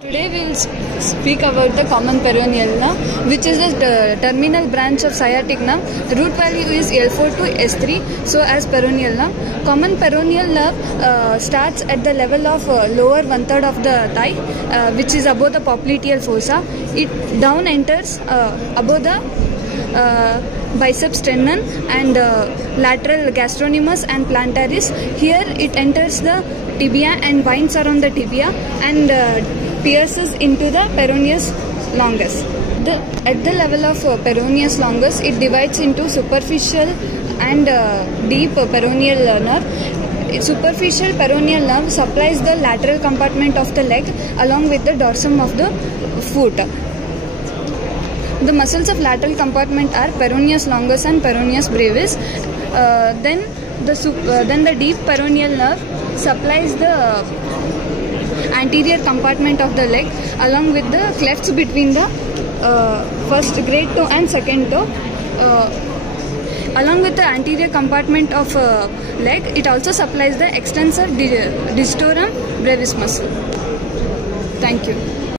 Today we will speak about the common peroneal nerve, which is the terminal branch of sciatic nerve. The root value is L4 to S3. So as peroneal nerve, common peroneal nerve starts at the level of lower 1/3 of the thigh, which is above the popliteal fossa. It down enters above the biceps tendon and lateral gastrocnemius and plantaris. Here it enters the tibia and winds around the tibia and pierces into the peroneus longus. At the level of peroneus longus, it divides into superficial and deep peroneal nerve. Superficial peroneal nerve supplies the lateral compartment of the leg along with the dorsum of the foot. The muscles of lateral compartment are peroneus longus and peroneus brevis. Then the deep peroneal nerve supplies the anterior compartment of the leg along with the clefts between the first great toe and second toe. Along with the anterior compartment of leg, it also supplies the extensor digitorum brevis muscle. Thank you.